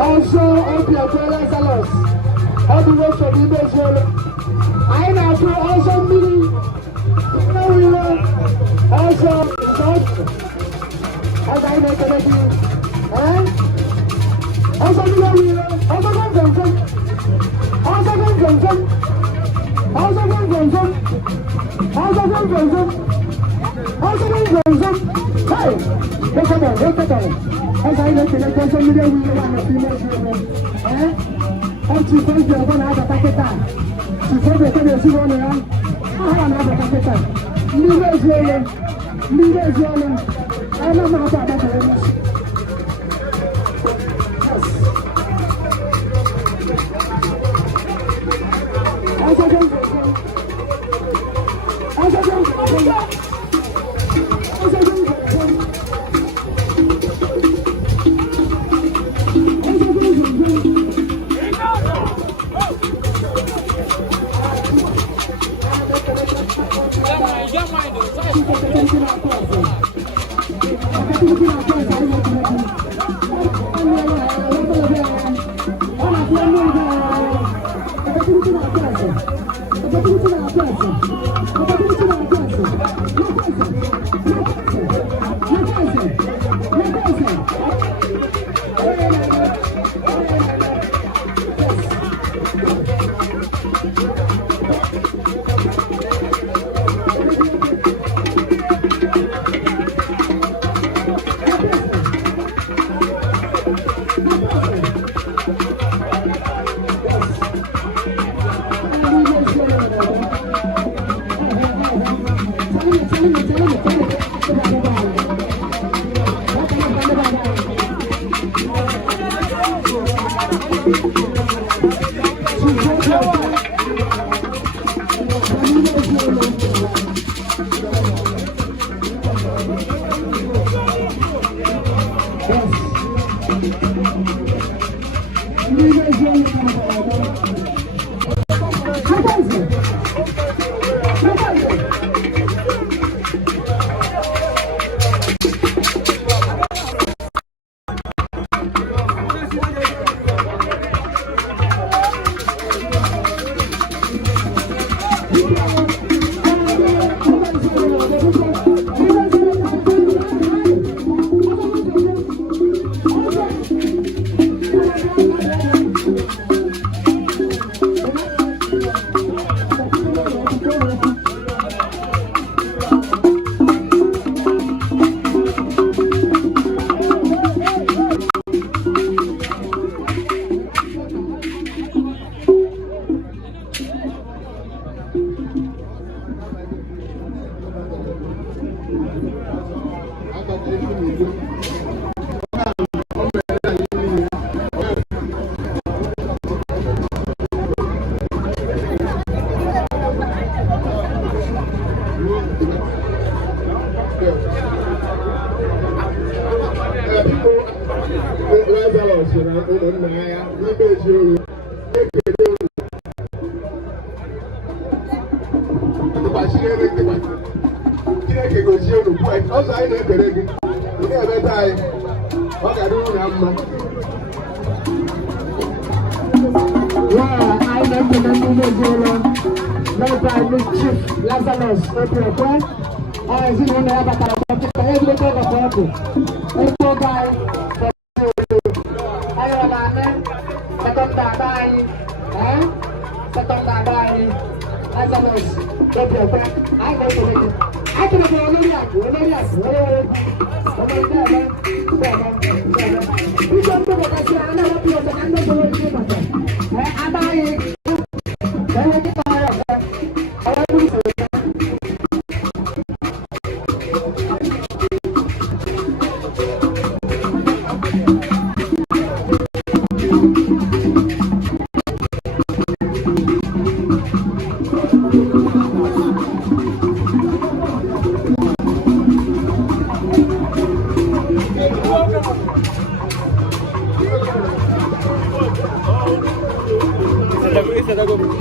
Also, up your toilet salons. All the way from the base wall. I know to also mini. Also, short. As I know to you. Also, also hey, look at that. As I look at the social media, we want to see and she says you're going to have a packet. She said you're going to see one around. I have a packet. Leaders rolling. I don't know about that. Ezeagu.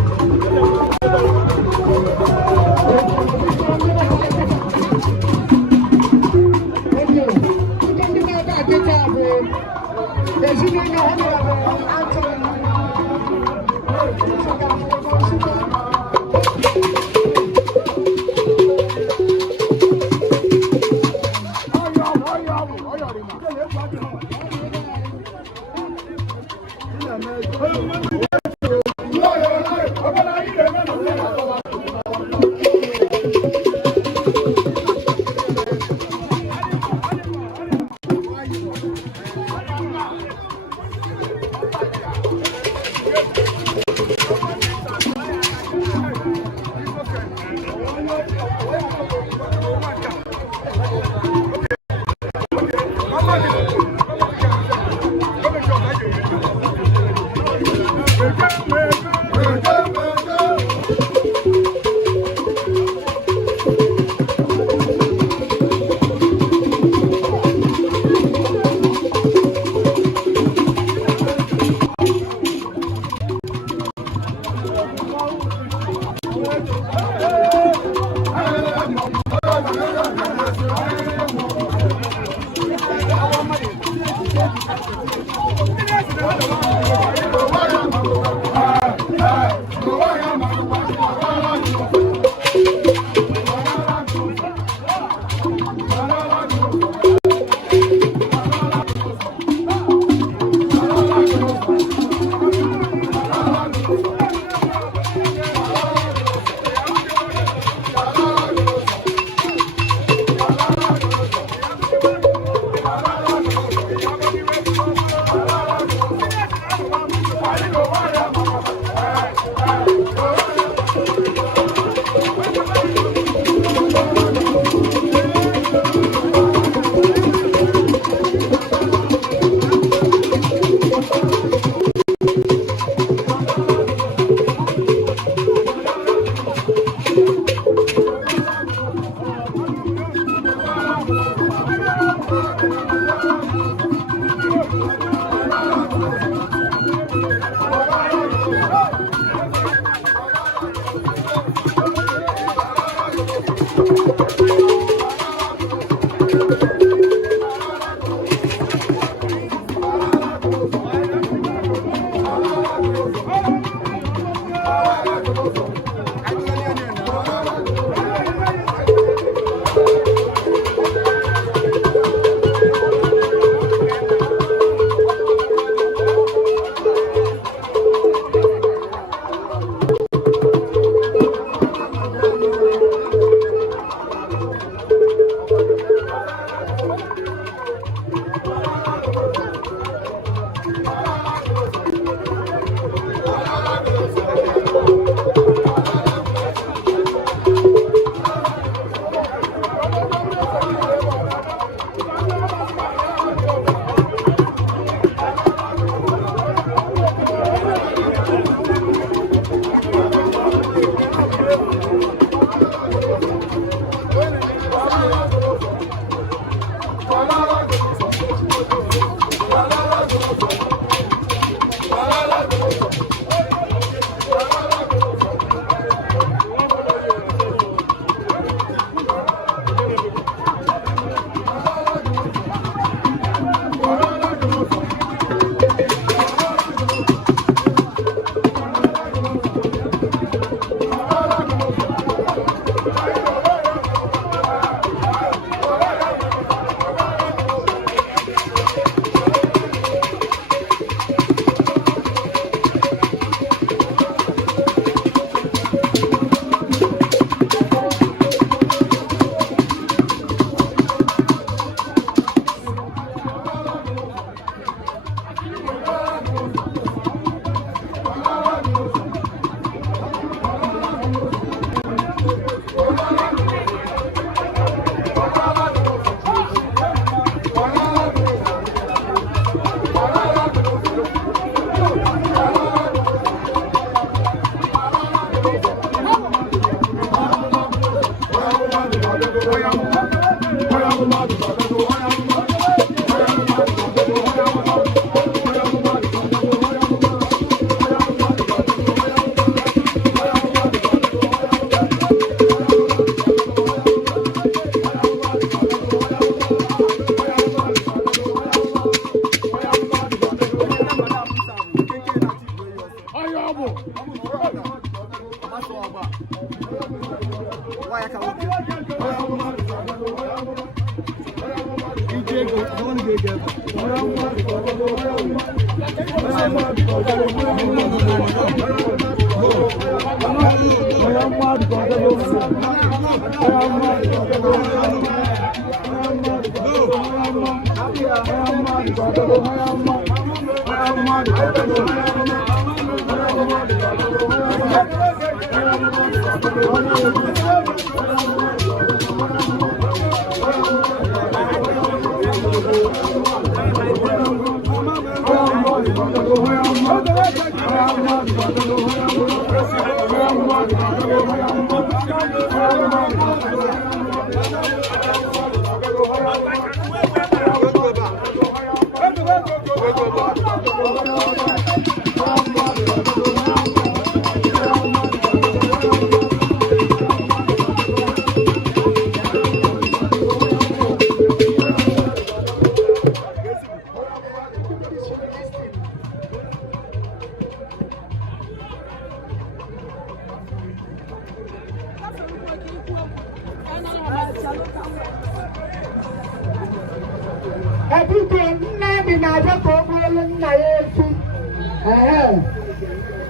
Everything, nothing, I just go in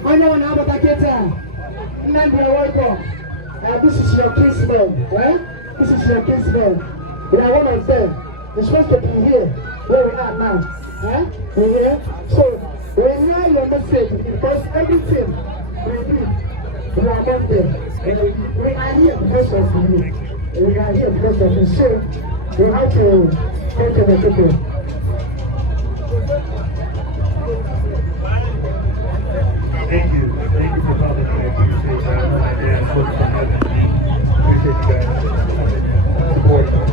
I know now about that. This is your kinsman, right? This is your kinsman. We are one of them. You're supposed to be here, where we are now. Huh? Yeah? So, we hear your message because everything we do, we are among them. We are here because of you. We are here because of you. So, we have to go to the people. Thank you. Thank you for coming. I appreciate that. And for having me. Appreciate you guys supporting.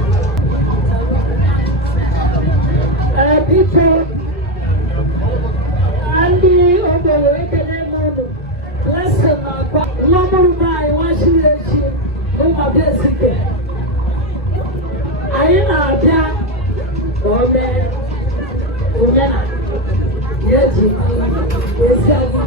People, Andy, on the way to the lesson, number by watching the ship, whom I basic. I know that, oh man, Ezeagu,